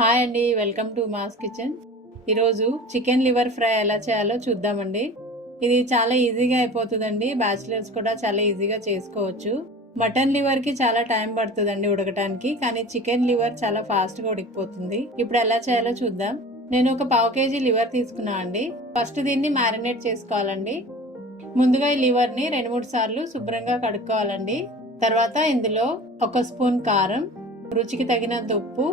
Hi అండి, welcome to mass kitchen. ఈరోజు chicken liver fry ఎలా చేయాలో చూద్దామండి. ఇది చాలా ఈజీగా అయిపోతుందండి. బ్యాచిలర్స్ కూడా చాలా ఈజీగా చేసుకోవచ్చు. మటన్ లివర్కి చాలా టైం పడుతుందండి ఉడకటానికి, కానీ చికెన్ లివర్ చాలా ఫాస్ట్గా ఉడికిపోతుంది. ఇప్పుడు ఎలా చేయాలో చూద్దాం. నేను ఒక పావు కేజీ లివర్ తీసుకున్నా అండి. ఫస్ట్ దీన్ని మ్యారినేట్ చేసుకోవాలండి. ముందుగా ఈ లివర్ని 2-3 సార్లు శుభ్రంగా కడుక్కోవాలండి. తర్వాత ఇందులో 1 స్పూన్ కారం, రుచికి తగినంత ఉప్పు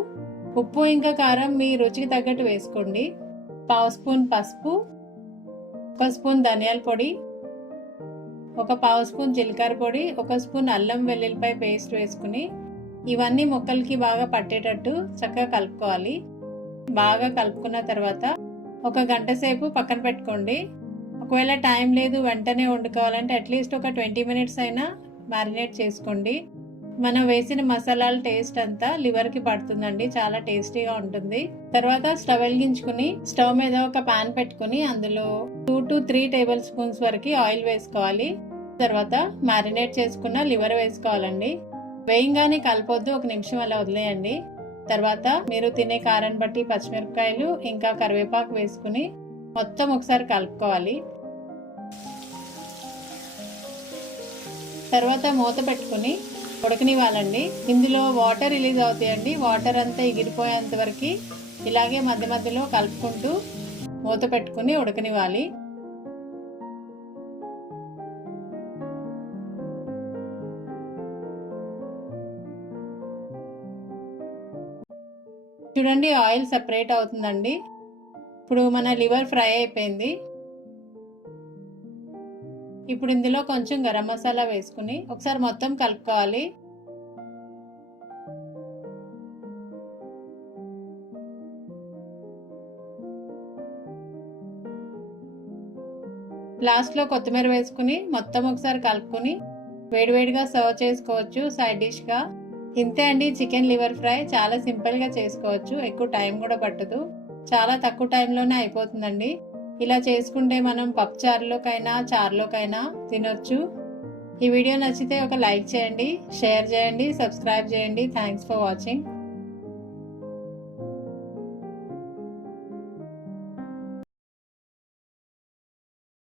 ఇంకా కారం మీ రుచికి తగ్గట్టు వేసుకోండి. పావు స్పూన్ పసుపు, 1 స్పూన్ ధనియాల పొడి, 1 పావు స్పూన్ జీలకర్ర పొడి, 1 స్పూన్ అల్లం వెల్లుల్లిపాయ పేస్ట్ వేసుకుని ఇవన్నీ ముక్కలకి బాగా పట్టేటట్టు చక్కగా కలుపుకోవాలి. బాగా కలుపుకున్న తర్వాత 1 గంట సేపు పక్కన పెట్టుకోండి. ఒకవేళ టైం లేదు వెంటనే వండుకోవాలంటే అట్లీస్ట్ ఒక 20 మినిట్స్ అయినా మ్యారినేట్ చేసుకోండి. మనం వేసిన మసాలాల టేస్ట్ అంతా లివర్కి పడుతుందండి. చాలా టేస్టీగా ఉంటుంది. తర్వాత స్టవ్ వెలిగించుకుని స్టవ్ మీద ఒక పాన్ పెట్టుకుని అందులో 2 to 3 టేబుల్ స్పూన్స్ వరకు ఆయిల్ వేసుకోవాలి. తర్వాత మ్యారినేట్ చేసుకున్న లివర్ వేసుకోవాలండి. వేయంగానే కలపొద్దు, 1 నిమిషం అలా వదిలేయండి. తర్వాత మీరు తినే కారాన్ని బట్టి పచ్చిమిరపకాయలు ఇంకా కరివేపాకు వేసుకుని మొత్తం ఒకసారి కలుపుకోవాలి. తర్వాత మూత పెట్టుకుని ఉడకనివ్వాలండి. ఇందులో వాటర్ రిలీజ్ అవుతాయండి. వాటర్ అంతా ఎగిరిపోయేంత వరకు ఇలాగే మధ్య మధ్యలో కలుపుకుంటూ మూత పెట్టుకుని ఉడకనివ్వాలి. చూడండి, ఆయిల్ సెపరేట్ అవుతుందండి. ఇప్పుడు మన లివర్ ఫ్రై అయిపోయింది. ఇప్పుడు ఇందులో కొంచెం గరం మసాలా వేసుకుని ఒకసారి మొత్తం కలుపుకోవాలి. లాస్ట్లో కొత్తిమీర వేసుకుని మొత్తం ఒకసారి కలుపుకొని వేడివేడిగా సర్వ్ చేసుకోవచ్చు సైడ్ డిష్గా. ఇంతే అండి, చికెన్ లివర్ ఫ్రై చాలా సింపుల్గా చేసుకోవచ్చు. ఎక్కువ టైం కూడా పట్టదు. చాలా తక్కువ టైంలోనే అయిపోతుందండి. ఇలా చేసుకుంటే మనం పప్పుచారులోకైనా చారులోకైనా తినొచ్చు. ఈ వీడియో నచ్చితే ఒక లైక్ చేయండి, షేర్ చేయండి, సబ్స్క్రైబ్ చేయండి. Thanks for watching.